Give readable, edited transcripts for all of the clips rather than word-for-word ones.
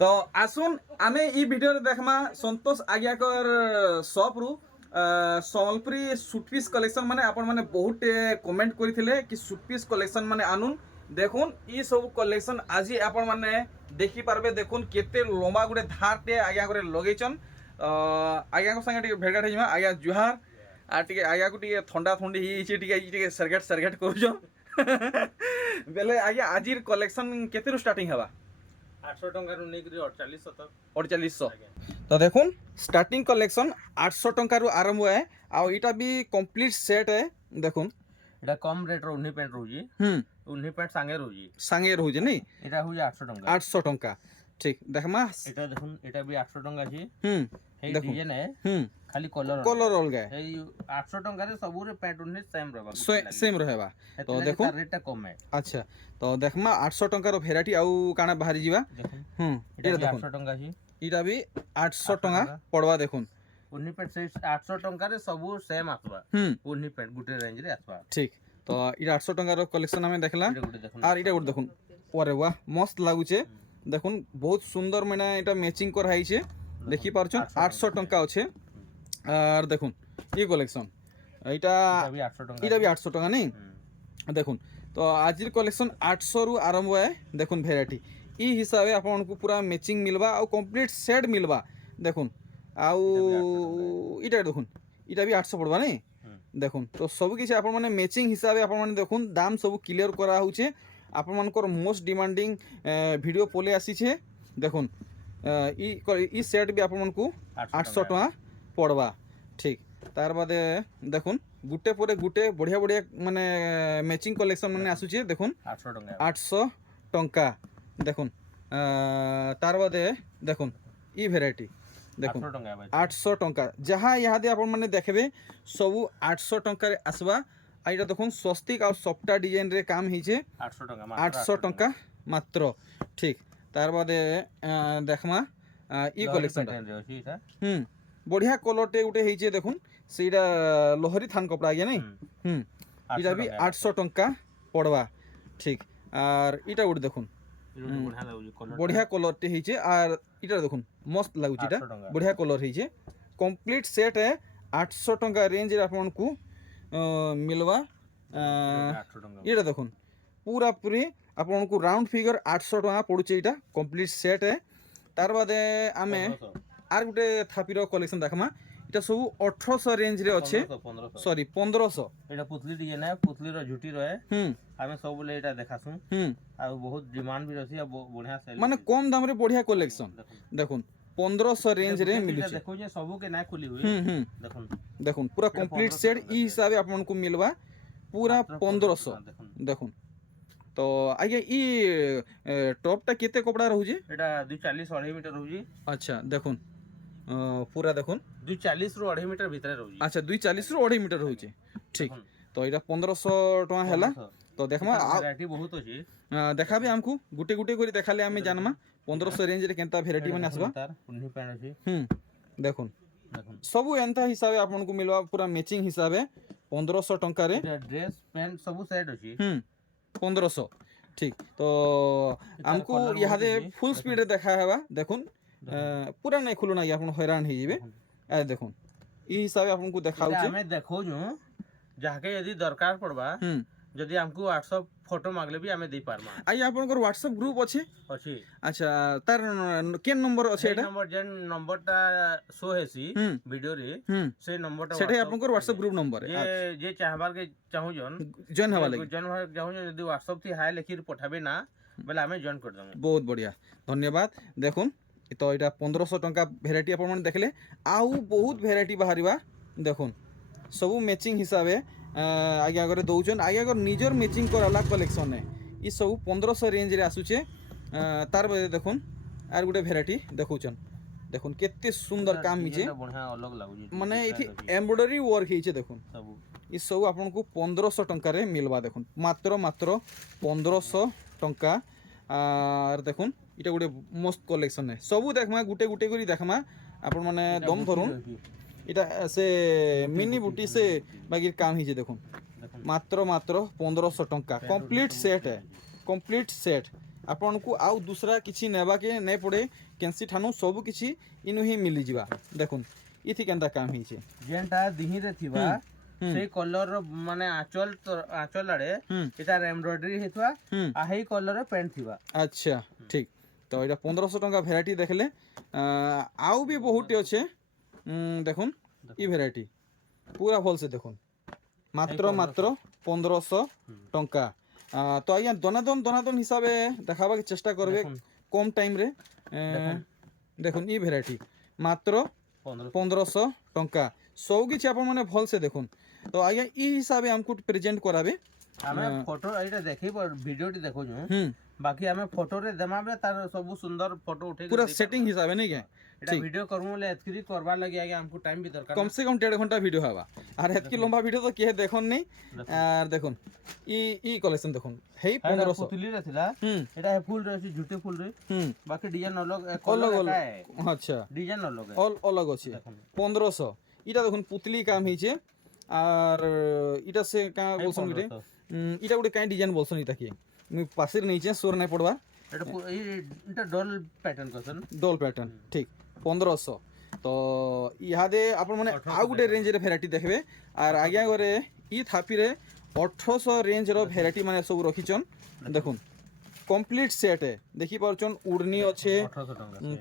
তো আসুন আমি এই ভিডিওরে দেখমা সন্তোষ আজ্ঞাকর শপরু সম্বলপুরী সুট পিস কলেকশন মানে আপন মানে বহুত কমেন্ট করেছিলে কি সুট পিস কলেকশন মানে আনুন দেখুন ই সব কলেকশন আজি আপন মানে দেখি পারবে দেখুন কেতে লম্বা গোটে ধারটে আজ্ঞা করে লগাইছন আজ্ঞাଙ୍କ সাথে টিকে ভেটঘাট হইমা আজ্ঞা জুহার আর টিকে আজ্ঞাକୁ টিকে ଥଣ୍ଡା ଥଣ୍ଡି ହେଇଯାଇଛି টিকে ସେରଘାଟ ସେରଘାଟ କରୁଛନ୍ ବେଲେ ଆଜ୍ଞା ଆଜିର କଲେକ୍ସନ କେତେରୁ ଷ୍ଟାର୍ଟିଂ ହେବା 800 ଟଙ୍କାରୁ ନେଇକରି 4800 ତକ 4800 তো দেখুন স্টার্টিং কলেকশন 800 টঙ্কারু আরম্ভ হয় আর এটা বি কমপ্লিট সেট है দেখুন এটা কম রেট ର উন্নি প্যান্ট রହୁଛି উন্নি প্যান্ট সাঙ্গে রହୁଛି সাঙ্গে রହୁଛି নাই এটা হଉଛି 800 ଟଙ୍କା 800 টঙ্কা ঠিক দেখমা এটা দেখুন এটা বি 800 ଟଙ୍କା ଅଛି এই দেখুন ডিজাইন है খালি কলর অলগা এই 800 ଟଙ୍କାରେ ସବୁରେ প্যান্ট উন্নি সেম रहबा সেম রহেবা তো দেখুন রেটটা কম है আচ্ছা তো দেখমা 800 টঙ্কার ভ্যারাইটি আউ কানা বাহারি ଯିବା এটা দেখুন 800 ଟଙ୍କା ଅଛି এটা বি 800 টঙ্কা পড়বা দেখুন উন্নি প্যান্ট 800 ଟଙ୍କାରେ ସବୁ সেম আসবা উন্নি প্যান্ট গুটে রেঞ্জ রে আসবা ঠিক তো এটা 800 টঙ্কার কলেকশন আমি দেখলাম দেখুন আর এটা গুট দেখুন ওরে বাহ মস্ত লাগুছে দেখুন বহুত সুন্দর মানে এটা ম্যাচিং করা হয়েছে দেখি পারছন 800 টঙ্কা আছে আর দেখুন এই কলেকশন এটা এটা বি 800 টাকা নেই দেখুন তো আজির কলেকশন 800 রু আরম্ভ হয় দেখুন ভ্যারাইটি ই হিসাবে আপনার পুরা ম্যাচিং মিলবা আর কমপ্লিট সেট মিলবা দেখুন আউ এটা দেখুন এটা বি 800 পড়বা নেই দেখুন তো সবু কিছু আপনার মানে ম্যাচিং হিসাবে আপনার মানে দেখুন দাম সবু ক্লিয়ার করা হচ্ছে আপনার মোস্ট ডিমান্ডিং ভিডিও পলে আসিছে দেখুন ই সেট বি আপনার 800 টাকা পড়বা ঠিক তার বাদে দেখুন গুটে পরে গুটে বড়িয়া বড়িয়া মানে ম্যাচিং কলেকশন মানে আসুছে দেখুন 800 টঙ্কা দেখুন তার বাদে দেখুন ই ভ্যারাইটি দেখুন 800 টঙ্কা যাহা ইহাদে আপন মানে দেখবে সবু 800 টঙ্কার আসবা আর এটা দেখুন স্বস্তিক আর সফটা ডিজাইন রে কাম হইছে 800 টঙ্কা মাত্র ঠিক তার বাদে দেখমা ই কলেকশন বড়িয়া কলরটে গোটে হয়েছে দেখুন সেইটা লহরি থান কপড়া আজ্ঞা নাই এটা বি 800 টঙ্কা পড়বা ঠিক আর এটা গোটে দেখুন বড়িয়া কলরটে হয়েছে আর এটা দেখুন মস্ত লাগুছে এটা বড়িয়া কলর হয়েছে কমপ্লিট সেট 800 টঙ্কা রেঞ্জের আপনার মিলবা এটা দেখুন পুরাপুরি আপনার রাউন্ড ফিগর 800 টাকা পড়ুছে এটা কমপ্লিট সেট তার বাদে আমি আর গোটে থাপির কলেকশন দেখামা এটা সব 1800 রেঞ্জ রে আছে সরি 1500 এটা পুতলি ডিজাইন है পুতলি র ঝুটি রহে আমি সব বলে এটা দেখাসু আর বহুত ডিমান্ড भी রছি আর বঢ়িয়া সেল মানে কম দাম রে বঢ়িয়া কলেকশন দেখুন 1500 রেঞ্জ রে মিলুছে দেখো যে সবু के না খুলি हुई দেখুন দেখুন পুরা কমপ্লিট সেট ই হিসাবে আপনাকে মিলবা পুরা 1500 দেখুন তো আগে ই টপটা কেতে কপড়া রহুছে এটা 240 2.5 মিটার রহুছি আচ্ছা দেখুন পুরা দেখুন 240 রু 2.5 মিটার ভিতরে রহুছি আচ্ছা 240 রু 2.5 মিটার রহুছে ঠিক তো এটা 1500 টাকা হেলা তো দেখমা ভ্যারাইটি বহুত আছে দেখাবে আমকু গুটে গুটে করে দেখালে আমি জানমা 1500 রেঞ্জ রে কেনতা ভ্যারাইটি মানে আসবা তার উন্নি প্যান্ট আছে দেখুন সবু এন্তা হিসাবে আপনাকে মিলবা পুরা ম্যাচিং হিসাবে 1500 টঙ্কা রে ড্রেস প্যান্ট সবু সেট আছে 1500 ঠিক তো আমকু ইহাদে ফুল স্পিড রে দেখা হেবা দেখুন পুরা নাই খুলু নাই আপন হয়রান হই যাবে এ দেখুন এই হিসাবে আপনাকে দেখাউছে আমি দেখোজু যাকে যদি দরকার পড়বা যদি আমকু 800 ফটো মাগলে भी আমি দেই পারমা আই আপনার WhatsApp গ্রুপ আছে আছে আচ্ছা তার কেন নম্বর আছে এটা নম্বর যেন নম্বরটা শো হেসি ভিডিও রে সেই নম্বরটা সেটাই আপনার WhatsApp গ্রুপ নম্বর যে চাহবার কে চাহুজন জয়েন হবা লাগি জয়েন হবা চাহুজন যদি WhatsApp থি হাই লেখি পঠাবে না বলে আমি জয়েন করে দেব বহুত বঢ়িয়া ধন্যবাদ দেখুন তো এটা 1500 টঙ্কা ভ্যারাইটি আপনার দেখলে আউ বহুত ভ্যারাইটি বাহারিবা দেখুন সবু ম্যাচিং হিসাবে আগে আগে দৌছন আগে আগে নিজের ম্যাচিং করালা কলেকশন ই সবু 1500 রেঞ্জ রে আসুছে তার বাদে দেখুন আর গোটে ভ্যারাইটি দেখুছন দেখুন কেতে সুন্দর কাম হিছে মানে এটি এমব্রয়ডারি ওয়ার্ক হয়েছে দেখুন ই সবু আপনার 1500 টঙ্কা রে মিলবা দেখুন মাত্র মাত্র 1500 টঙ্কা আর দেখুন এটা গোটে মস্ত কলেকশন সবু দেখমা গুটে গুটে করে দেখমা আপন মানে দম ধরুন এটা সে মিনি বুটি সে বাকির কাম হয়েছে দেখুন মাত্র মাত্র 1500 টঙ্কা কমপ্লিট সেট কমপ্লিট সেট ଆପଣଙ୍କୁ ଆଉ ଦୁସରା କିଛି ନେବାକେ ନାଇଁ ପଡ଼େ କେନ୍ସି ଠାନୁ ସବୁ କିଛି ଇନୁ ହିଁ ମିଲିଯିବା ଦେଖୁନ୍ ଇଥି କେନ୍ତା କାମ ହେଇଛେ ଯେନ୍ଟା ଦିହିରେ ଥିବା ସେଇ କଲର ମାନେ ଆঁଚଲ ଆଡ଼େ ଏଟାର ଏମ୍ବ୍ରଏଡରୀ ହେଇଥିବା ଆଉ ହେଇ କଲର ପ୍ୟାଣ୍ଟ ଥିବା। ଆଚ୍ଛା ଠିକ୍ ତ ଏଇଟା 1500 ଟଙ୍କା ଭେରାଇଟି ଦେଖିଲେ ଆଉ ବି ବହୁତଟି ଅଛେ ଦେଖୁନ୍ ଇ ଭେରାଇଟି ପୁରା ଭଲସେ ଦେଖୁନ୍ ମାତ୍ର 1500 ଟଙ୍କା তো আজ্ঞা দনাদন হিসাবে দেখাবার চেষ্টা করবে কম টাইমরে দেখুন ই ভ্যারাইটি মাত্র 1500 টঙ্কা সব কিছু আপনার মানে ভালসে দেখুন তো আজ্ঞা ই হিসাবে আমাকে প্রেজেন্ট করাবে আমি ফটো এইটা দেখি ভিডিওটি দেখুছু বাকি আমি ফটোরে দেমাবে তার সব সুন্দর ফটো উঠে পুরা সেটিং হিসাবে নাই কে এটা ভিডিও করমু বলে এতকি করবার লাগি আগে हमको টাইম भी দরকার কম সে কম 1.5 ঘন্টা ভিডিও হবা আর এতকি লম্বা ভিডিও তো কে দেখুন নাই আর দেখুন ই কালেকশন দেখুন হেই 1500 পুতলি রে থিলা এটা ফুল রয়েছে ঝুটে ফুল রে বাকি ডিজাইন অলগ আচ্ছা ডিজাইন অলগ অলগ আছে 1500 এটা দেখুন পুতলি কাম হইছে আর এটা সে কা বলছন রে এটা গুটে কাই ডিজাইন বলছন এটা কি আমি পাশের নিচে সোর নাই পড়বা এটা ডল প্যাটার্ন করছন ডল প্যাটার্ন ঠিক 1500 তো ইহাদে আপন মানে আউ গুটে রেঞ্জের ভ্যারাইটি দেখবে আর আজ্ঞা করে ই থাপিরে 1800 রেঞ্জর ভ্যারাইটি মানে সব রখিছন দেখুন কমপ্লিট সেট দেখি পারছন উড়নি আছে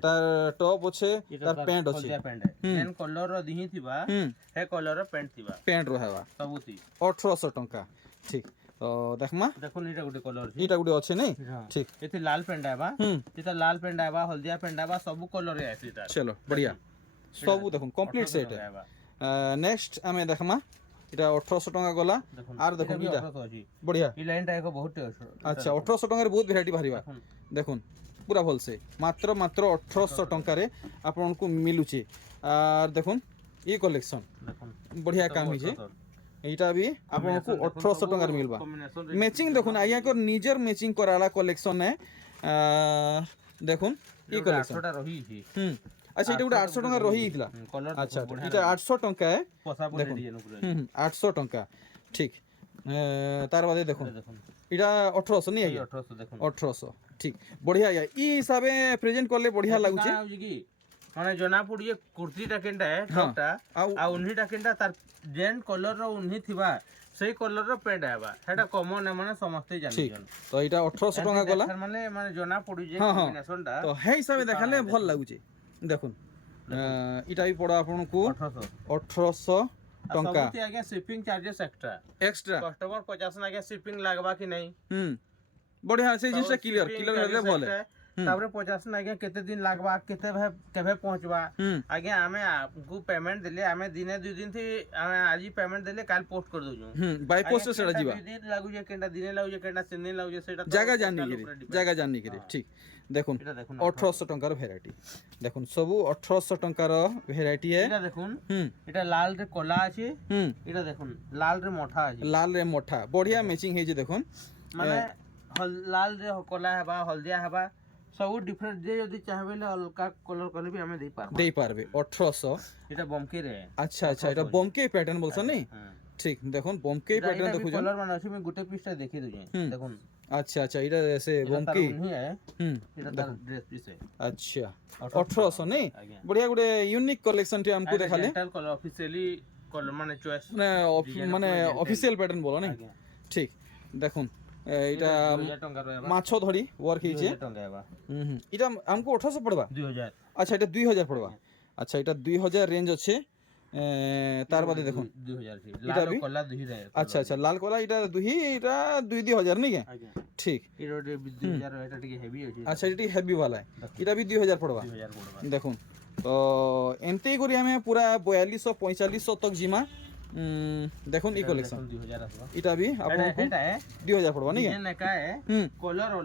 তার টপ আছে তার প্যান্ট আছে এন কলর র দিহি থিবা হে কলর র প্যান্ট থিবা প্যান্ট রহাবা সবুতি 1800 টঙ্কা ঠিক তো দেখমা দেখুন এটা গুটে কলর এটা গুটে আছে নাই ঠিক এতে লাল প্যান্ট আইবা এটা লাল প্যান্ট আইবা হলদিয়া প্যান্ট আইবা সব কলর রে আছে এটা চলো বঢ়িয়া সব দেখুন কমপ্লিট সেট নেক্সট আমি দেখমা এটা 1800 টাকা গলা আর দেখুন এটা বঢ়িয়া এই লাইনটা এক বহুত আচ্ছা 1800 টাকার বহুত ভ্যারাইটি বাহারিবা দেখুন পুরা ভলসে মাত্র 1800 টাকারে আপনাকে মিলুছে আর দেখুন এই কালেকশন বঢ়িয়া কাম হইছে এইটা भी आपको 1800 টাকার মিলবা ম্যাচিং দেখুন আইয়া নিজের ম্যাচিং করালা কালেকশন দেখুন এই কালেকশন আচ্ছা এটা গোটে 800 টাকা রহিলা আচ্ছা এটা 800 টাকা দেখুন 800 টাকা ঠিক তার বাদে দেখুন এটা 1800 নি 1800 দেখুন 1800 ঠিক বঢ়িয়া ই হিসাবে প্রেজেন্ট করলে বঢ়িয়া লাগুছে মানে জনা পড়িয়ে কুর্তিটা কেনটা টপটা আর উন্হিটা কেনটা তার যেন কলর র উন্হি থিবা সেই কলর র প্যান্ট আইবা সেটা কমন মানে সমস্তে জানিছন তো এটা 1800 টাকা গলা মানে জনা পড়ি যে কম্বিনেশনটা তো সেই হিসাবে দেখালে ভাল লাগুছে দেখুন এটা भी পড়া আপনাকে 1800 টাকা সবতি আগে শিপিং চার্জেস এক্সট্রা কাস্টমার 50 আগে শিপিং লাগবা কি নাই বঢ়িয়া সেই জিনিসটা ক্লিয়ার হলে ভালো তারপরে 50 আগে কেতে দিন লাগবা কেতে কেবে পৌঁছবা আগে আমি आपको পেমেন্ট দিলে আমি দিনে দুই দিন থি আমি আজি পেমেন্ট দিলে কাল পোস্ট कर দউজু বাই পোস্ট সেটা ଯିବା দিন লাগু যে কেনটা দিনে লাগু যে কেনটা তিন দিন লাগু যে সেটা জায়গা জানি করে ঠিক দেখুন 1800 টাকার ভ্যারাইটি দেখুন সবু 1800 টাকার ভ্যারাইটি এটা দেখুন এটা লাল রে কলা আছে এটা দেখুন লাল রে মোটা বঢ়িয়া ম্যাচিং হইছে দেখুন মানে লাল রে কলা হেবা হলদিয়া হেবা সব ডিফারেন্ট যে যদি চাইবে অলকা কলর কলে भी আমি দেই পারবে 1800 এটা বমকে রে আচ্ছা এটা বমকে প্যাটার্ন বলছ নি ঠিক দেখুন বমকে প্যাটার্ন দেখুন কলর মানে আছে আমি গুটে পিসটা দেখিয়ে দিই দেখুন আচ্ছা এটা এসে বমকে এটা তার ড্রেস পিস আচ্ছা 1800 নি বঢ়িয়া গুটে ইউনিক কালেকশন টি আমকো দেখালে ডেন্টাল কলর অফিশিয়ালি কলর মানে চয়েস মানে অফিশিয়াল প্যাটার্ন বলো নি ঠিক দেখুন এটা মাছ ধরি ওয়ার্ক হইছে এটা আমকো 1800 পড়বা 2000 আচ্ছা এটা 2000 পড়বা আচ্ছা এটা 2000 রেঞ্জ আছে তার বাদে দেখুন 2000 লাল কলা 2000 আচ্ছা লাল কলা এটা এটা 2000 নি কে ঠিক এটা 2000 এটা টিকে হেভি আছে আচ্ছা এটা হেভি वाला এটা भी 2000 পড়বা দেখুন তো এমতি করি আমি পুরা 4200 4500 তক জিমা দেখুন এই কালেকশন 2000 আসবা এটা भी आपको এটা 2000 পড়বা নি কে না কা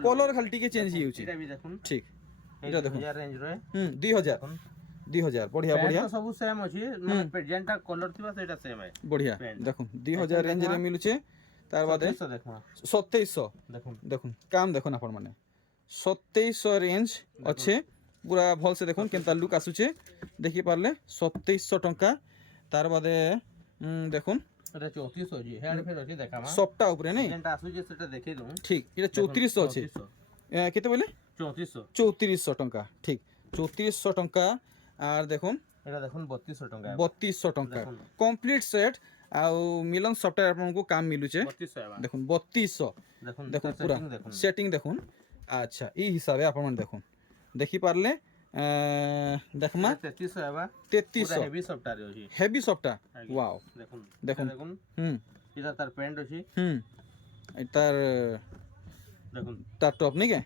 কলর খালি টিকে চেঞ্জ হইছে এটা भी দেখুন ঠিক এটা দেখুন 2000 রেঞ্জ রে 2000 বঢ়িয়া সব সেম আছে মানে প্রেজেন্টটা কলর থিবা সেটা সেম আছে বঢ়িয়া দেখুন 2000 রেঞ্জ রে মিলুছে তার বাদে 2700 দেখুন কাম দেখুন আপন মানে 2700 রেঞ্জ আছে পুরা ভাল সে দেখুন কেনতা লুক আসুছে দেখি পারলে 2700 টাকা তার বাদে দেখুন এটা 3400 আছে হেয়ার ফের আছে দেখামা সবটা উপরে নাই যেটা আসুছে সেটা দেখে দઉં ঠিক এটা 3400 আছে কেতে বলে 3400 3400 টঙ্কা ঠিক 3400 টঙ্কা আর দেখুন এটা দেখুন 3200 টাকা 3200 টঙ্কা কমপ্লিট সেট ଆଉ ମିଲନ ସଫ୍ଟୱେୟାର ଆପଣଙ୍କୁ କାମ ମିଳୁଛେ 3200 ହେବା দেখুন 3200 দেখুন দেখুন তার পুরা setting দেখুন সেটিং দেখুন আচ্ছা এই হিসাবে আপনার দেখুন দেখি পারলে দেখমা 3300 হেবা 3300 হেভি সফটওয়্যার ଅଛି হেভি সফটটা ওয়াও দেখুন দেখুন দেখুন হুম এটা তার প্যান্ট ଅଛି এটার দেখুন তার টপ নাকি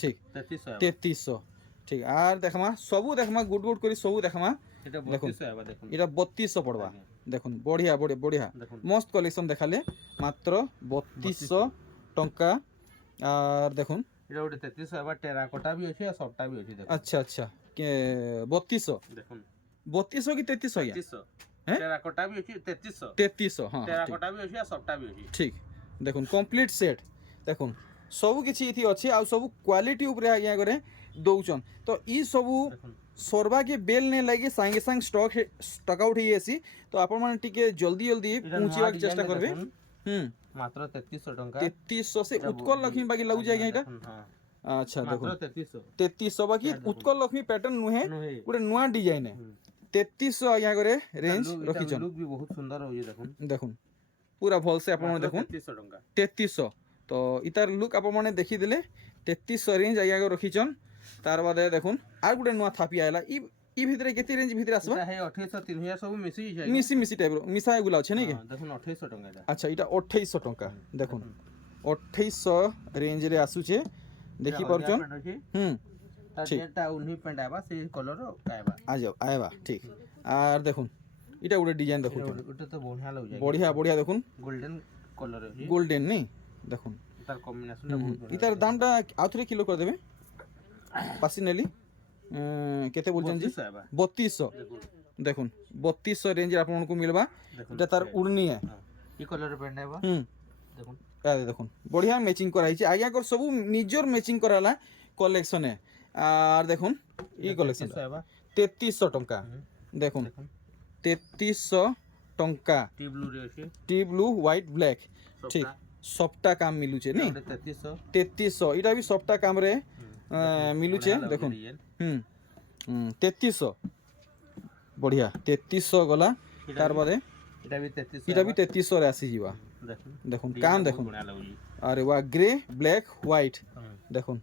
ঠিক 3300 3300 ঠিক আর দেখমা সবু দেখমা গুড গুড করে সবু দেখমা এটা 3200 হেবা দেখুন এটা 3200 পড়বা দেখুন বঢ়িয়া বঢ়িয়া বঢ়িয়া মস্ত কলেকশন দেখালে মাত্র 3200 টঙ্কা আর দেখুন এটা ওটা 3300 হেবা টেরাকোটা भी ଅଛି আর সফটটা भी ଅଛି দেখুন আচ্ছা আচ্ছা 3200 দেখুন 3200 কি 3300 আଜ୍ଞା 3300 হ্যাঁ টেরাকোটা भी ଅଛି 3300 3300 হ্যাঁ টেরাকোটা भी ଅଛି আর সফটটা भी ଅଛି ঠিক দেখুন কমপ্লিট সেট দেখুন ସବୁ କିଛି ଏଠି ଅଛି ଆଉ ସବୁ କ୍ୱାଲିଟି ଉପରେ ଆଜ୍ଞା করে ଦଉଛନ୍ ତ ଇ ସବୁ দেখুন ସର୍ବା କେ ବେଲ୍ ନେ ଲାଗି ସାଙ୍ଗେ ସାଙ୍ଗେ ଷ୍ଟକ୍ ଆଉଟ୍ ହେଇ ଆସି ତ ଆପଣମାନେ ଟିକେ ଜଲ୍ଦି ଜଲ୍ଦି ପହଞ୍ଚିବାକୁ ଚେଷ୍ଟା କରିବେ মাত্র 3300 টাকা 3300 से उत्कल लक्ष्मी बाकी लाଗୁଛି ଆଜ୍ଞା এটা আচ্ছা দেখুন মাত্র 3300 3300 বাকি उत्कल लक्ष्मी पैटर्न नुहे ନୁହେଁ ଗୋଟେ ନୂଆ ଡିଜାଇନ 3300 ଆଜ୍ଞା করে ରେଞ୍ଜ ରଖିଛନ୍ লুক भी बहुत সুন্দর হচ্ছে দেখুন দেখুন পুরা ভলসে ଆପଣମାନେ দেখুন 3300 টাকা 3300 তো ইতার লুক আপনার দেখিদেলে 3300 রেঞ্জ আগে রখিছন তার বাদে দেখুন আর গোটে নূয়া থাপি আইলা ই ভিতরে কেতে রেঞ্জ ভিতরে আসবা এটা হে 2800 3000 সব মিশি যায় মিশি মিশি টাইপ মিশা এগুলা আছে নাকি দেখুন 2800 টাকা এটা আচ্ছা এটা 2800 টঙ্কা দেখুন 2800 রেঞ্জ রে আসুছে দেখি পারছন তার যেটা উনি প্যান্ট আইবা সেই কলর আইবা আ যাও আইবা ঠিক আর দেখুন এটা গোটে ডিজাইন দেখুন ওটা তো বঢ়িয়া লাগুছে বঢ়িয়া বঢ়িয়া দেখুন গোল্ডেন কলর আছে গোল্ডেন নেই দেখুন তার কম্বিনেশনটা বহুত বঢ়িয়া ইতার দামটা আউথরে কিলো করে দেবে পার্সোনালি কেতে বলছেন জি 3200 আইবা 3200 দেখুন দেখুন 3200 রেঞ্জ আপনাদের মিলবা এটা তার উড়নি है কি কলর প্যান্ট আইবা দেখুন আরে দেখুন বঢ়িয়া ম্যাচিং করা হইছে আগে আগর সব নিজর ম্যাচিং করালা কলেকশনে আর দেখুন এই কলেকশন 3300 টঙ্কা দেখুন 3300 টঙ্কা টি ব্লু রে আছে টি ব্লু হোয়াইট ব্ল্যাক ঠিক সবটা কাম মিলুছে নি 3300 এটা भी সবটা কাম রে মিলুছে দেখুন 3300 বঢ়িয়া 3300 গলা তার বাদে এটা भी 3300 রে আসি ଯିବା দেখুন কাম দেখুন বঢ়িয়া লাগুছি আরে ওয়া গ্রে ব্ল্যাক হোয়াইট দেখুন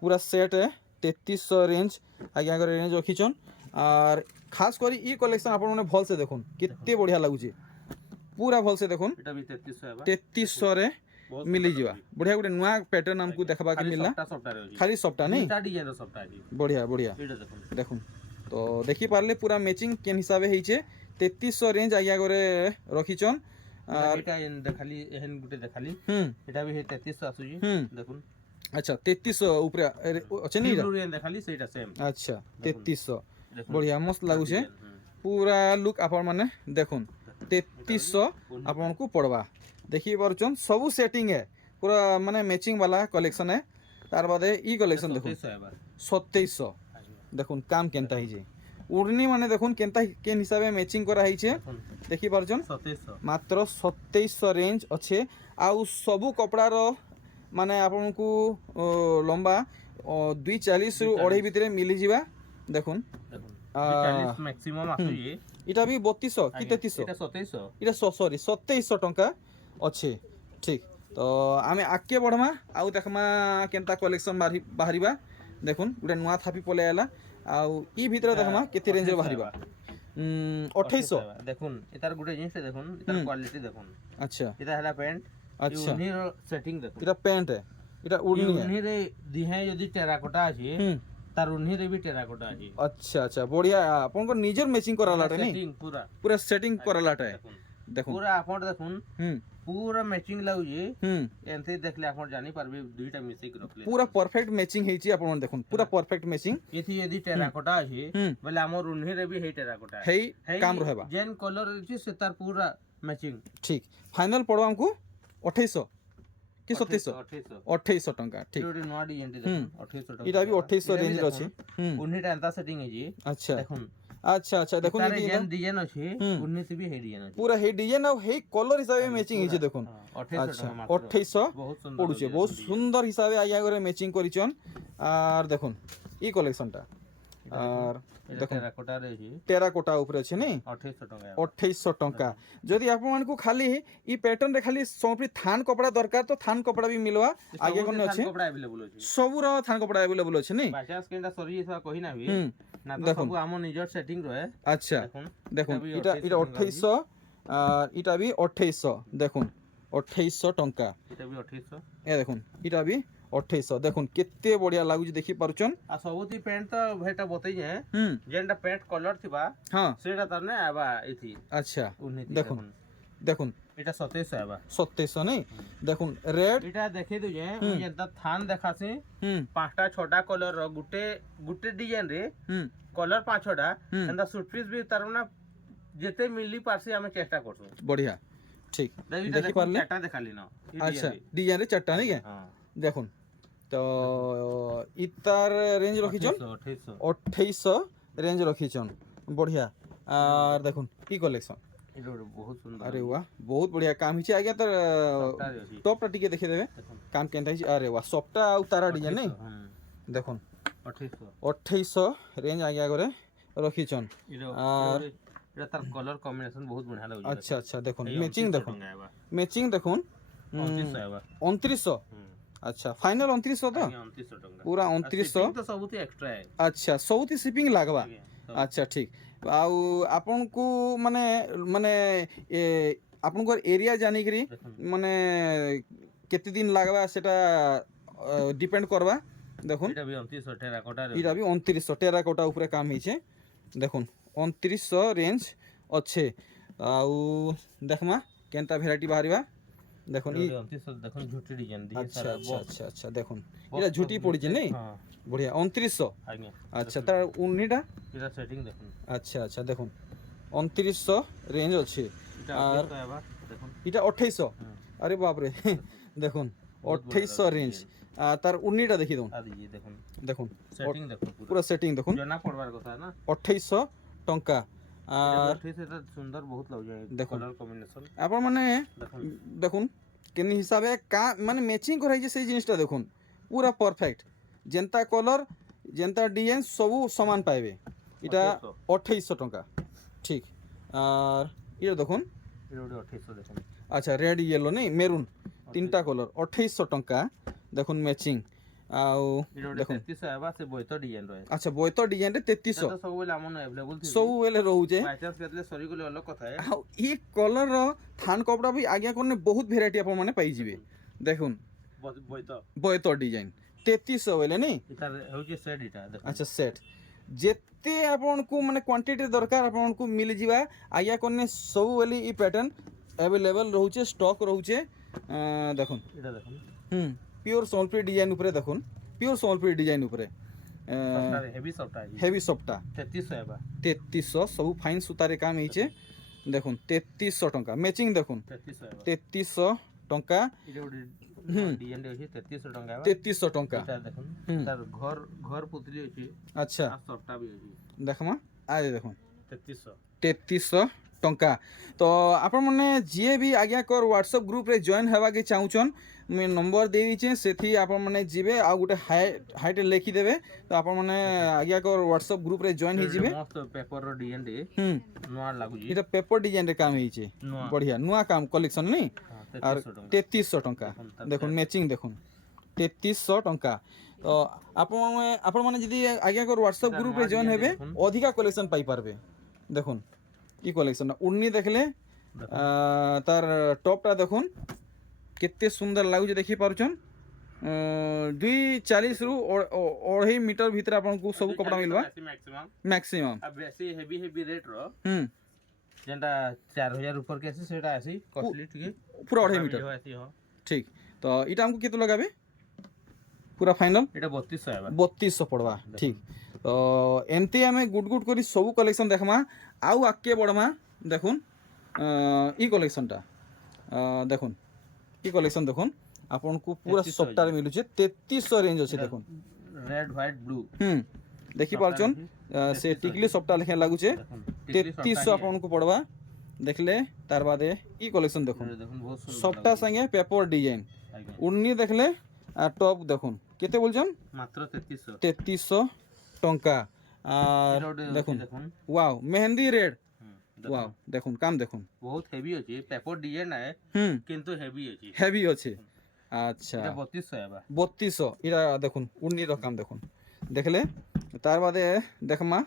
পুরা সেট 3300 রেঞ্জ আগে আগে রেঞ্জ রখিছন আর খাস করে ই কলেকশন আপন মানে ভলসে দেখুন কেতে বঢ়িয়া লাগুছে পুরা ভলসে দেখুন এটা भी 3300 আইবা 3300 রে মিলি ଯିବା বঢ়িয়া গোটে নয়া প্যাটার্ন আমকু দেখবা কে মিললা খালি সবটা নেই এটা ডিজাইন সবটা আছে বঢ়িয়া বঢ়িয়া এটা দেখুন দেখুন তো দেখি পারলে পুরা ম্যাচিং কেন হিসাবে হইছে 3300 রেঞ্জ আগে করে রখিছন আর এটা দেখালি এহেন গুটে দেখালি এটা भी 3300 আসুজি দেখুন আচ্ছা 3300 উপরে আছে নি ব্লু রেন দেখালি সেটা সেম আচ্ছা 3300 বঢ়িয়া মস্ত লাগুছে পুরা লুক আপন মানে দেখুন 3300 আপনকু পড়বা দেখি পারছন সবু সেটিং এ পুরা মানে ম্যাচিং वाला কলেকশন এ তার বাদে ই কলেকশন দেখুন 2700 দেখুন কাম কেনতা হইছে উড়নি মানে দেখুন কেনতা কেন হিসাবে ম্যাচিং করা হইছে দেখি পারছন 2700 মাত্র 2700 রেঞ্জ আছে আউ সবু কপড়ার মানে আপনকু লম্বা 240 রু 2.5 ভিতরে মিলি ଯିବା দেখুন দেখুন 40 ম্যাক্সিমাম আসুজি এটা भी 3200 কি 3300 এটা 2700 এটা সরি 2700 টঙ্কা আছে ঠিক তো আমি আগে বড়মা আউ দেখমা কেনতা কলেকশন বাহারিবা দেখুন গোটে নয়া থাপি পলে আলা আউ ই ভিতরে দেখমা কেতে রেঞ্জ রে বাহারিবা 2800 দেখুন এটার গুটে জিনিস দেখুন এটার কোয়ালিটি দেখুন আচ্ছা এটা হলা প্যান্ট আচ্ছা উনির সেটিং দেখুন এটা প্যান্ট এটা উড়নি উনিরে দিহে যদি টেরাকোটা আছে তার উনিরে भी টেরাকোটা আছে আচ্ছা আচ্ছা বড়িয়া আপনক নিজের ম্যাচিং করালাটা নেই সেটিং পুরা পুরা সেটিং করালাটা দেখুন পুরা আপন দেখুন পুরা ম্যাচিং লাগুছে এনতে দেখলে আপন জানি পারবে দুইটা মিশিক রাখলে পুরা পারফেক্ট ম্যাচিং হেইছি আপন দেখুন পুরা পারফেক্ট ম্যাচিং এথি যদি টেরাকোটা আছে বলে আমর উনিরে भी হেই টেরাকোটা হেই কাম রহেবা জেন কলর আছে সে তার পুরা ম্যাচিং ঠিক ফাইনাল পড়বা আমকু 2800 কি 2700 টঙ্কা ঠিক এটা নয়া ডিজাইন দেখুন 2800 টাকা এটা भी 2800 রেঞ্জ আছে উনিটা এন্তা সেটিং হেজি আচ্ছা দেখুন আচ্ছা আচ্ছা দেখুন তারে যেন ডিজাইন আছে উন্নতি বি হে ডিজাইন আছে পুরা হে ডিজাইন আর হে কলর হিসাবে ম্যাচিং হইছে দেখুন 2800 আচ্ছা টাকা মাত্র 2800 বহুত সুন্দর পড়ুছে বহুত সুন্দর হিসাবে আইয়া করে ম্যাচিং করিছন আর দেখুন ই কালেকশনটা আর দেখুন টেরাকোটা রয়েছে টেরাকোটা উপরে আছে নি 2800 টাকা 2800 টঙ্কা যদি ଆପଣମାନଙ୍କୁ ଖାଲି ଇ ପ୍ୟାଟର୍ନ ରେ ଖାଲି ସମ୍ପୂର୍ଣ୍ଣ ଥାନ କପଡ଼ା ଦରକାର ତ ଥାନ କପଡ଼ା ବି ମିଲବା ଆगे କୋନ ଅଛି କପଡ଼ା अवेलेबल ଅଛି ସବୁର ଥାନ କପଡ଼ା अवेलेबल ଅଛି ନି 50 কেনটা সরি এসা কহি না বি না তো দেখুন। সব ଆମ ନିଜର ସେଟିଂ ରହେ আচ্ছা দেখুন দেখুন এটা এটা 2800 আর এটা বি 2800 দেখুন 2800 টঙ্কা এটা বি 2800 এ দেখুন এটা বি 2800 দেখুন কেতে বড়িয়া লাগুଛି দেখি পারুছন आ सबुती पैंट तो भेटा बतई है হুম जेंटा पैंट कलर थिबा হ্যাঁ सेटा तरने आबा इथि আচ্ছা उन्नति দেখুন দেখুন এটা 2700 आबा 2700 নাই দেখুন রেড এটা দেখে দু যে যেটা থান দেখাছে হুম পাঁচটা ছটা কলর র গুটে গুটে ডিজাইন রে হুম কলর পাঁচ ছটা এন্ডা সুট পিস বি তার মানে যেতে মিলি পারছে আমি চেষ্টা করছো বড়িয়া ঠিক দেখি পারলে চারটা দেখালি না আচ্ছা ডিজাইন রে চারটা নাই হ্যাঁ দেখুন তো ইতার রেঞ্জ রখিছন 2800 রেঞ্জ রখিছন বড়িয়া আর দেখুন কি কালেকশন এটা বহুত সুন্দর আরে বাহ বহুত বড়িয়া কাম হিছে আগে তার তারে আছে টপটা টিকে দেখে দেবে কাম কেনটা হিছে আরে বাহ সবটা আউ তারা ডিজাইন নাই দেখুন 2800 রেঞ্জ আগে করে রখিছন আর এটা তার কালার কম্বিনেশন বহুত বঢ়িয়া লাগুছে আচ্ছা আচ্ছা দেখুন ম্যাচিং দেখুন ম্যাচিং দেখুন 2900 आबा 2900 আচ্ছা ফাইনাল 2900 তো 2900 টাকা পুরা 2900 তো ସବୁତି এক্সট্রা है আচ্ছা সৌথি শিপিং লাগবা আচ্ছা ঠিক আউ আপনকু মানে মানে আপনকৰ এরিয়া জানি করি মানে কেতে দিন লাগবা সেটা ডিপেন্ড করবা দেখুন এটা বি 2900 টেরাকোটা এটা বি 2900 টেরাকোটা উপরে কাম হইছে দেখুন 2900 রেঞ্জ আছে আউ দেখমা কেনটা ভ্যারাইটি বাহারিবা দেখুন ই 2900 দেখুন ঝুটি ডিজাইন দিয়ে আচ্ছা সারা আচ্ছা আচ্ছা আচ্ছা দেখুন এটা ঝুটি পড়িছে নাই হ্যাঁ বঢ়িয়া 2900 আগে আচ্ছা তার উন্নিটা এটা সেটিং দেখুন আচ্ছা আচ্ছা দেখুন 2900 রেঞ্জ আছে এটা আর আবার দেখুন এটা 2800 আরে বাপরে দেখুন 2800 রেঞ্জ আর তার উন্নিটা দেখি দাও আর এই দেখুন দেখুন সেটিং দেখুন পুরো সেটিং দেখুন জনা পড়বার কথা না 2800 টঙ্কা আর ঠিক এটা সুন্দর বহুত লাগুছে দেখুন। কালার কম্বিনেশন আপন মানে দেখুন দেখুন কেন হিসাবে কা মানে ম্যাচিং করাইছে সেই জিনিসটা দেখুন পুরা পারফেক্ট যেনতা কলর যেনতা ডিজাইন সবু সমান পাইবে এটা 2800 টঙ্কা ঠিক আর এটা দেখুন এটা 2800 দেখুন আচ্ছা রেড ইয়েলো নেই মেরুন তিনটা কলর 2800 টঙ্কা দেখুন ম্যাচিং আউ এটা দেখুন 3300 আবার সে বইতো ডিজাইন রহে আচ্ছা বইতো ডিজাইন রে 3300 তো সবুলে আমন अवेलेबल থি সবু বেলে রহুছে বাই চান্স কেতলে সরি গলে অলগ কথা है ଆଉ ଇ କଲର୍ର ଥାନ କପଡ଼ା ବି ଆଜ୍ଞା କନେ ବହୁତ ଭେରାଇଟି ଆପଣମାନେ ପାଇଯିବେ ଦେଖୁନ୍ বইতো ବୟତ ଡିଜାଇନ 3300 ବୋଇଲେ ନାଇଁ এটা হচ্ছে সেট এটা দেখুন ଆଚ୍ଛା ସେଟ୍ ଯେତେ ଆପଣଙ୍କୁ ମାନେ କ୍ୱାଣ୍ଟିଟି ଦରକାର ଆପଣଙ୍କୁ ମିଳିଯିବା ଆଜ୍ଞା କନେ ସବୁବେଳେ ଇ ପ୍ୟାଟର୍ନ ଆଭେଲେବଲ୍ ରହୁଛେ ଷ୍ଟକ୍ ରହୁଛେ ଦେଖୁନ୍ এটা দেখুন পিওর সম্বলপুরি ডিজাইন উপরে দেখুন পিওর সম্বলপুরি ডিজাইন উপরে সফটওয়্যার হেভি সফটওয়্যার হেভি সফটা 3300 আবার 3300 ସବୁ ফাইন সুতারে কাম ହେଇଛେ দেখুন 3300 টঙ্কা ম্যাচিং দেখুন 3300 আবার 3300 টঙ্কা এটা ওটি ডিজাইন হচ্ছে 3300 টাকা আবার 3300 টঙ্কা এটা দেখুন তার ঘর ঘর পুতলি হচ্ছে আচ্ছা আর সফটটা বি হচ্ছে দেখমা আরে দেখুন 3300 3300 ଟଙ୍କା ତ ଆପଣମାନେ ଯିଏ ବି ଆଜ୍ଞାକର ହ୍ୱାଟ୍ସଆପ୍ ଗ୍ରୁପ୍ରେ ଜଏନ୍ ହେବାକେ ଚାହୁଁଛନ୍ ମୁଇଁ ନମ୍ବର ଦେଇଦେଇଛେ ସେଥି ଆପଣମାନେ ଯିବେ ଆଉ ଗୋଟେ ହାଇଟ୍ ଲେଖିଦେବେ ତ ଆପଣମାନେ ଆଜ୍ଞାକର ହ୍ୱାଟ୍ସଆପ୍ ଗ୍ରୁପ୍ରେ ଜଏନ୍ ହେଇଯିବେ ମସ୍ତ ପେପରର ଡିଜାଇନ ରେ ନୂଆ ଲାଗୁଛି ଏଇଟା ପେପର ଡିଜାଇନରେ କାମ ହେଇଛେ ବଢ଼ିଆ ନୂଆ କାମ କଲେକ୍ସନ୍ ନାଇଁ আর 3300 ଟଙ୍କା দেখুন ম্যাচিং দেখুন 3300 ଟଙ୍କା তো ଆପଣମାନେ ଯଦି ଆଜ୍ଞାକର ହ୍ୱାଟ୍ସଆପ୍ ଗ୍ରୁପ୍ରେ ଜଏନ୍ ହେବେ ଅଧିକା କଲେକ୍ସନ୍ ପାଇପାରିବେ দেখুন ই কলেকশন উন্নি দেখলে তার টপটা দেখুন কেতে সুন্দর লাগুছে দেখি পারছন 240 রু 2.5 মিটার ভিতরে আপনাকে সব কপড়া মিলবা ম্যাক্সিমাম আর বেশি হেভি হেভি রেট র হুম যেটা 4000 উপর কে আছে সেটা আসি কস্টলি ঠিক পুরো 2.5 মিটার ঠিক তো এটা আমাকে কত লাগাবে পুরা ফাইনাল এটা 3200 আবার 3200 পড়বা ঠিক তো এমতি আমি গুড গুড করি সবু কলেকশন দেখমা আউ আগে বড়মা দেখুন ই কলেকশনটা দেখুন ই কলেকশন দেখুন আপনার পুরা সফটওয়্যার মিলুছে 3300 রেঞ্জ আছে দেখুন রেড হোয়াইট ব্লু দেখি পারছন से टिकली सप्टा लेखे लगुचे দেখুন টিকলি 3300 आपको पड़वा देखले तार बादे ई कलेक्शन देखुन দেখুন বহুত সুন্দর सप्टा संगे पेपर डिजाइन আজ্ঞা उन्नी देखले टॉप देखुन केते बोलछन মাত্র 3300 3300 टंका আর এটা ওটা দেখুন দেখুন वाओ मेहंदी रेड হুম, वाओ देखुन काम देखुन বহুত হেভি আছে পেপর ডিজাইন আছে কিন্তু হেভি আছে হেভি আছে আচ্ছা এটা 3200 এবা 3200 এটা দেখুন উন্নি রকম দেখুন দেখলে তার বাদে দেখমা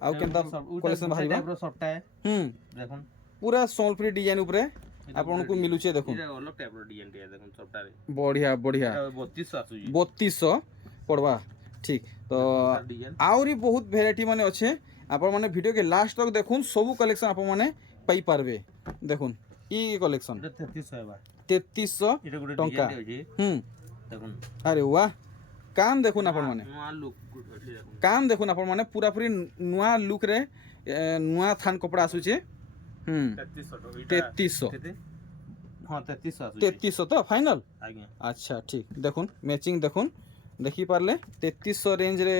আউ কেনতা কলেকশন বাহারিবা টাইপর সবটা দেখুন पूरा सोलफ्री डिजाइन ऊपर आपको मिलुचे देखुन এটা অলগ টাইপর ডিজাইন দিয়ে দেখুন সবটা बढ़िया बढ़िया এটা 3200 আসুজি 3200 पड़वा ठीक तो ডিজাইন आउरी बहुत भेराइटी माने अच्छे आपण माने वीडियो के लास्ट तक देखुन सब कलेक्शन आपण माने पाई पारबे देखुन ई कलेक्शन এটা 3300 এবা 3300 এটা গুলো टंका ডিজাইন আছে দেখুন अरे वाह काम देखुन आपण माने নয়া লুক আছে দেখুন काम देखुन आपण माने पूरा पूरी नुआ लुक रे नुआ थान कपड़ा आसुचे 3300 এটা 3300 কেতে হ্যাঁ 3300 আসুজি 3300 तो फाइनल আজ্ঞা अच्छा ठीक देखुन मैचिंग देखुन देखी पारले 3300 रेंज रे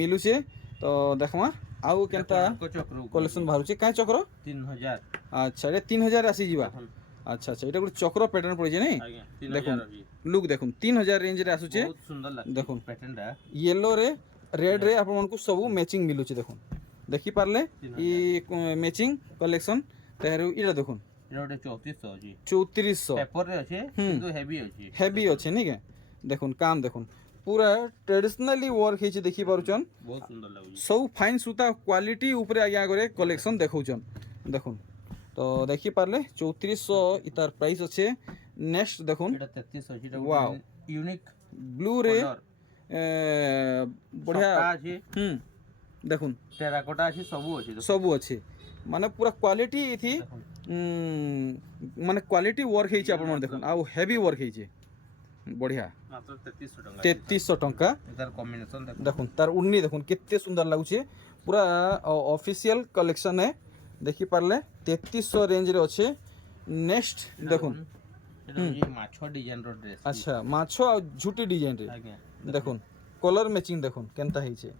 मिलुचे तो देखमा आउ केनता চক্র कलेक्शन बाहरुचे काय चक्र 3000 अच्छा रे 3000 आसी जीवा দেখুন अच्छा अच्छा এটা গুলো চক্র প্যাটার্ন পড়িছে নাই আজ্ঞা দেখুন 3000 আছে লুক দেখুন 3000 रेंज रे आसुचे বহুত সুন্দর লাগছে দেখুন। প্যাটার্নটা येलो रे रेड रे आपण मानकु सब मैचिंग मिलुचे देखुन देखी पारले ई मैचिंग कलेक्शन तेहरु इरा देखुन এটা ওটা 3400 আছে 3400 পেপর রে আছে কিন্তু হেভি আছে हेवी अच्छे नहीं के देखुन काम देखुन पूरा ट्रेडिशनली वर्क ହେଇଛି देखी पारुचन বহুত সুন্দর লাগুଛି सब फाइन सूता क्वालिटी ऊपर आज्ञा करे कलेक्शन देखौचन देखुन तो देखी पारले 3400 इतार प्राइस अच्छे नेक्स्ट देखुन এটা 3300 আছে এটা Wow. ইউনিক ब्लू रे কলর बढ़िया আছে देखुन টেরাকোটা আছে সবু আছে দেখুন। सब अच्छे माने पूरा क्वालिटी थी দেখুন माने क्वालिटी वर्क ହେଇଛି आपण मन देखुन आ हेवी वर्क ହେଇଛି बढ़िया মাত্র 3300 টাকা 3300 टंका এটার কম্বিনেশন দেখুন देखुन तार उन्नी देखुन कितने सुंदर लगुचे पूरा ऑफिशियल कलेक्शन है देखी पारले 3300 रेंज रे अच्छे नेक्स्ट देखुन এটা হচ্ছে মাছ ডিজাইন র ড্রেস अच्छा माछो आ झूटी डिजाइन रे আজ্ঞা देखुन कलर मैचिंग देखुन केनता ହେଇছে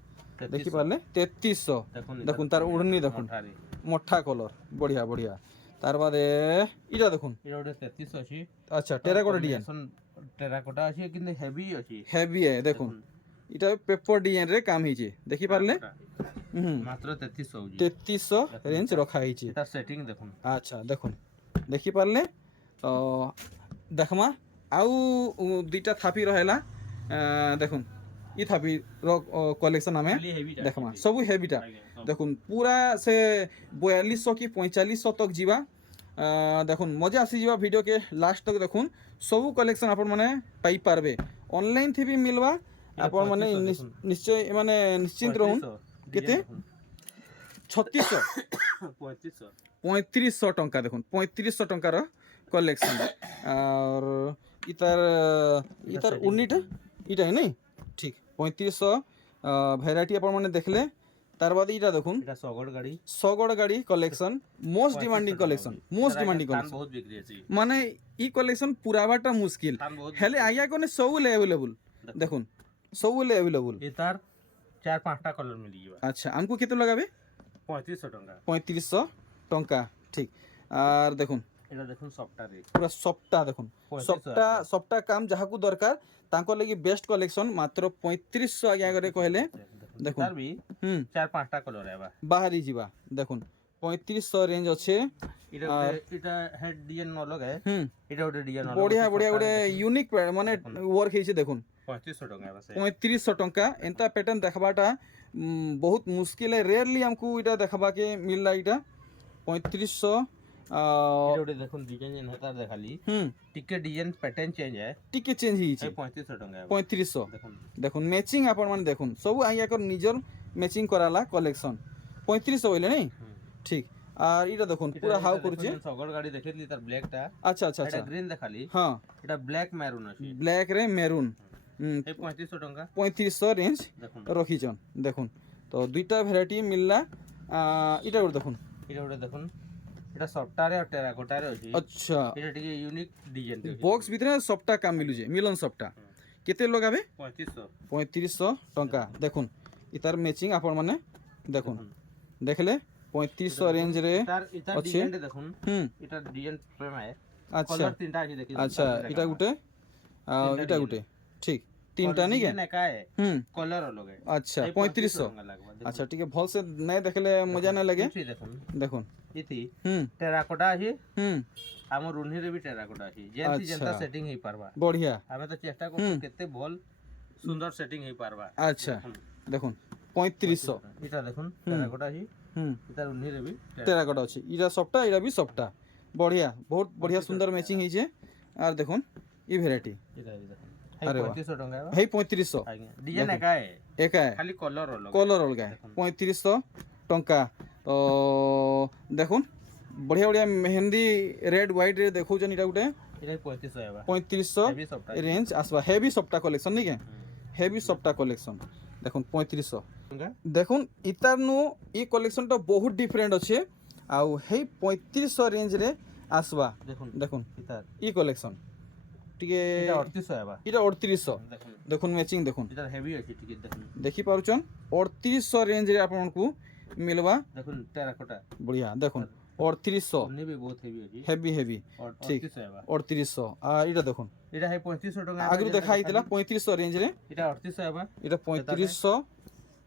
देखी पारले 3300 দেখুন देखुन तार उड़नी देखुन মঠারে मोठा कलर बढ़िया बढ़िया तार बादे इटा देखुन এটা ওটা 3300 আছে अच्छा टेराकोटा डिजाइन টেরাকোটা আছে কিন্তু হেভি আছে हेवी है देखुन इटा पेपर डिजाइन रे काम ହେଇছে देखी पारले মাত্র 3300 আছে 3300 रेंज रखा ହେଇছে এটা সেটিং দেখুন अच्छा देखुन देखी पारले देखमा आउ दुईटा थापी रहेला देखुन ई थापी रो कलेक्शन हमें হেভি देखमा सब हेवीटा देखुन पूरा से 4200 की 4500 तक जीवा देखुन मजा आसी जीवा वीडियो के लास्ट तक देखुन सब कलेक्शन आपण माने पाई पारबे ऑनलाइन थी भी मिलवा आपण माने निश्चय माने निश्चिंत रहून केते 3600 3500 3500 टंका देखुन 3500 टंकार कलेक्शन और इतार उन्नीटा इटा है नहीं ठीक 3500 भेराइटी अपन माने देखले तार बाद इटा देखुन এটা সগড় গাড়ি सगड़ गाड़ी collection most demanding collection most demanding ধান कलेक्शन বহুত বিক্রি আছে माने ई कलेक्शन पुराबाटा मुश्किल ধান বহুত हेले आया कोने सब अवेलेबल देखुन सब अवेलेबल এটার 4-5টা কলর মিলি যাবে अच्छा हमको कितने लगाबे 3500 টাকা 3500 टंका ठीक और देखुन এটা দেখুন সবটা রে पूरा सप्ता देखुन 3500 सप्ता सप्ता काम जहाकू दरकार तांको लगी बेस्ट कलेक्शन मात्र 3500 आगे आगे कहले দেখুন। তার বি 4-5টা কলর আবা बाहरी जीवा देखुन 3500 रेंज अच्छे এটা এটা হেড ডিজাইন ন লগায় এটা ওটা ডিজাইন ন बढ़िया बढ़िया गोटे यूनिक माने वर्क ହେଇছে দেখুন 3500 টাকা আবা সে 3500 टंका एंता पैटर्न देखबाटा बहुत मुश्किल है रेयरली हमको इटा देखबा के मिलला इटा 3500 এটা ওটা দেখুন ডিজাইন হেতার দেখালি টিকে ডিজাইন প্যাটার্ন চেঞ্জ হয় टिके चेंज ହେଇছে 3500 টাকা আবা 3500 দেখুন देखुन मैचिंग आपण माने देखुन सब आइया कर निजर मैचिंग कराला कलेक्शन 3500 হইলে नहीं ठीक আর এটা দেখুন পুরা হাউ করছে সগড় গাড়ি দেখলি তার ব্ল্যাকটা আচ্ছা আচ্ছা এটা আচ্ছা গ্রিন দেখালি হ্যাঁ এটা ব্ল্যাক ম্যারুন আছে ব্ল্যাক রে মেরুন এই 3500 টাকা 3500 रेंज দেখুন रखीचन देखुन तो दुईटा भेराइटी मिलला এটা করে দেখুন এটা ওটা দেখুন এটা সফটারে আর টেরাকোটারে আছে अच्छा এটা টিকে ইউনিক ডিজাইন बॉक्स ভিতরে সবটা কাম মিলুছে মিলন সবটা কেতে লগাবে 3500 3500 टंका देखुन इतार मैचिंग आपण माने দেখুন দেখলে 3500 রেঞ্জ রে ইতার ଅଛି ডিজাইন দেখুন হুম এটা ডিজাইন ফ্রেম আছে আচ্ছা কলর তিনটা আছে দেখি আচ্ছা এটা গুটে এটা গুটে ঠিক তিনটা নি কে একা है হুম কলর अलग है আচ্ছা 3500 আচ্ছা ঠিক আছে ভলসে নাই দেখলে মজা না লাগে দেখুন দেখুন ইতি হুম টেরাকোটা আছে হুম ଆମ ରୁହ୍ନିରେ ବି ଟେରାକୋଟା ଅଛି ଯେମିତି ଯେନ୍ତା ସେଟିଂ ହେଇ ପାରବା বঢ়িয়া ଆମେ ତ ଚେଷ୍ଟା କରୁଛୁ କେତେ ଭଲ ସୁନ୍ଦର ସେଟିଂ ହେଇ ପାରବା আচ্ছা দেখুন 3500 এটা দেখুন ଟେରାକୋଟା ଅଛି হুম এটা ରୁହ୍ନିରେ ବି টেরাকোটা আছে ইটা সবটা এটা বি সবটা বঢ়িয়া বহুত বঢ়িয়া সুন্দর ম্যাচিং হইছে আর দেখুন ই ভ্যারাইটি এটা দেখুন আরে বাহ 3500 ଟଙ୍କା ହେବା হেই 3500 ଆଜ୍ଞା ଡିଜାଇନ ଏକା है একা ଖାଲି କଲର अलग কলর অলগা 3500 টঙ্কা তো দেখুন বঢ়িয়া বঢ়িয়া মেহেন্দি রেড হোয়াইট রে দেখুছেন এটা গুটে এটা 3500 ହେବା 3500 হেভি সফট রেঞ্জ আসবা হেভি সবটা কালেকশন নাকি হেভি সবটা কালেকশন দেখুন 3500 ଟଙ୍କା দেখুন ইতার নু ই কলেকশনটা বহুত ডিফরেন্ট আছে আউ হেই 3500 রেঞ্জ রে আসবা দেখুন দেখুন ইতার ই কলেকশন টিকে এটা 3800 ହେବା এটা 3800 দেখুন দেখুন ম্যাচিং দেখুন এটা হেভি ଅଛି ଟିକେ দেখুন দেখি পারুছন 3800 রেঞ্জ রে আপনাଙ୍କୁ মিলবা দেখুন ଟେରାକୋଟା বঢ়িয়া দেখুন 3800 ରୁହ୍ନି ବି ବହୁତ ହେଭି ଅଛି হেভি হেভি ঠিক 3800 ହେବା 3800 আর এটা দেখুন এটা ହେ 3500 ଟଙ୍କା আগুରୁ দেখা হইতিলা 3500 রেঞ্জ রে এটা 3800 ହେବା এটা 3500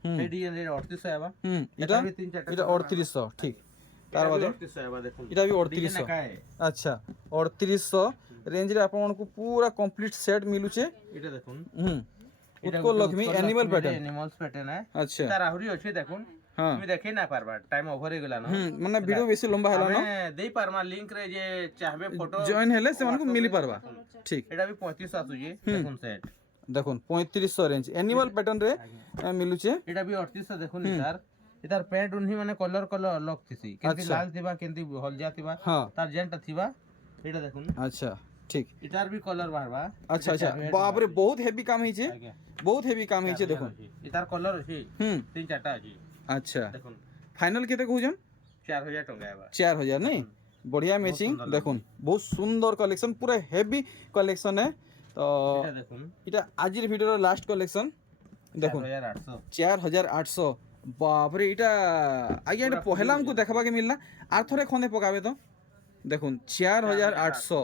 হুম এই ডিজাইন এর 3800 ହେବା হুম এটা ବି তিন চারটা এটা 3800 ঠিক তার বাদে 3800 ହେବା দেখুন এটা বি ডিজাইন 3800 একা है আচ্ছা 3800 রেঞ্জ রে আপনাଙ୍କୁ পুরা কমপ্লিট সেট মিলুছে এটা দেখুন হুম Utkal Lakshmi animal pattern animals pattern है আচ্ছা তার আহুরি আছে দেখুন হ্যাঁ তুমি দেখেই না পারবা টাইম ওভার হয়ে গেলা না হুম মানে ভিডিও বেশি লম্বা হেলা না ଆମେ ଦେଇ ପାରମା ଲିଙ୍କ ରେ ଯେ ଚାହିଁବେ ଫଟୋ জয়েন হেলে সেমানଙ୍କୁ মিলি পারবা ঠিক এটা ବି 3500 ଆସୁଛି ଦେଖୁন সেট দেখুন 3500 রেঞ্জ অ্যানিমাল প্যাটার্ন রে মিলুছে এটা ବି 3800 দেখুন ইতার প্যান্ট উনহি মানে কলর কলর অলগ থিসি কেንቲ লাল থিবা কেንቲ হলদিয়া থিবা হ্যাঁ তার যেনটা থিবা এটা দেখুন আচ্ছা ঠিক ইতার ବି কলর বাহারবা আচ্ছা আচ্ছা বাপরে বহুত হেভি কাম হইছে আজ্ঞা বহুত হেভি কাম হইছে দেখুন ইতার কলর আছে হুম তিন চারটা আছে আচ্ছা দেখুন ফাইনাল কেতে কହୁছন 4000 ଟଙ୍କା ହେବା 4000 नहीं बढ़िया मैचिंग দেখুন বহুত সুন্দর কালেকশন পুরা হেভি কালেকশন है তো এটা দেখুন এটা আজির ভিডিওর লাস্ট কালেকশন দেখুন 4800 4800 বাপরে এটা আগে এটা পহেলা हमको देखबा के मिलला আর থরে খনে পকাবে তো দেখুন 4800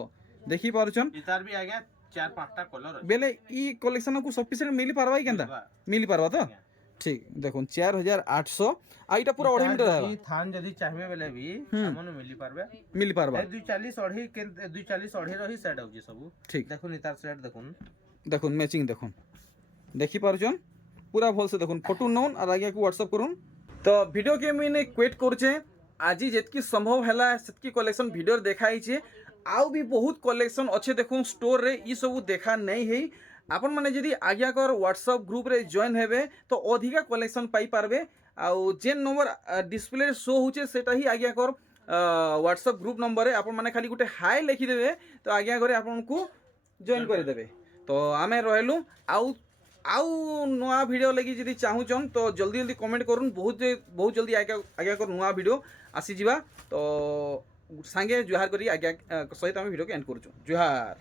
দেখি পারছন ইতার ବି আজ্ঞା 4-5টা কলর আছে বেলে ই কালেকশন को সফিসিয়েন্ট মিলি পারবাই কেনতা মিলি পারবা তো ঠিক দেখুন 4800 আর এটা পুরা 2.5 মিটার এই থান যদি চাহিবে বেলে ବି আমনে মিলি পারবে মিলি পারবা 240 অঢ়েই 240 অঢ়েই রহি সেট হউজি সবু ঠিক দেখুন ইতার সেট দেখুন দেখুন ম্যাচিং দেখুন দেখি পারছন পুরা ভলসে দেখুন ফটো নন আর আগে হোয়াটসঅ্যাপ করুন তো ভিডিও কে মিনে ক্वेट করছে আজি যেতকি সম্ভব হেলা সেতকি কালেকশন ভিডিও দেখাইছে আউ বি বহুত কালেকশন আছে দেখুন স্টোর রে ই সবু দেখা নাই হেই আপন মানে যদি আজ্ঞাকর হোয়াটসঅ্যাপ গ্রুপ রে জয়েন হেবে তো অধিকা কালেকশন পাই পারবে আউ যে নম্বর ডিসপ্লে শো হচ্ছে সেটা হি আজ্ঞাকর হোয়াটসঅ্যাপ গ্রুপ নম্বরে আপন মানে খালি গোটে হাই লিখি দেবে তো আজ্ঞা করে আপনাকে জয়েন করে দেবে তো আমি রহিলু আউ আউ নয়া ভিডিও লাগি যদি চাহুছন তো জলদি জলদি কমেন্ট করুন বহুত জলদি আজ্ঞা কর নয়া ভিডিও আসি যা তো সাঙ্গে জুহার করি আজ্ঞা সহিত আমি ভিডিও কে এন্ড করছু জুহার।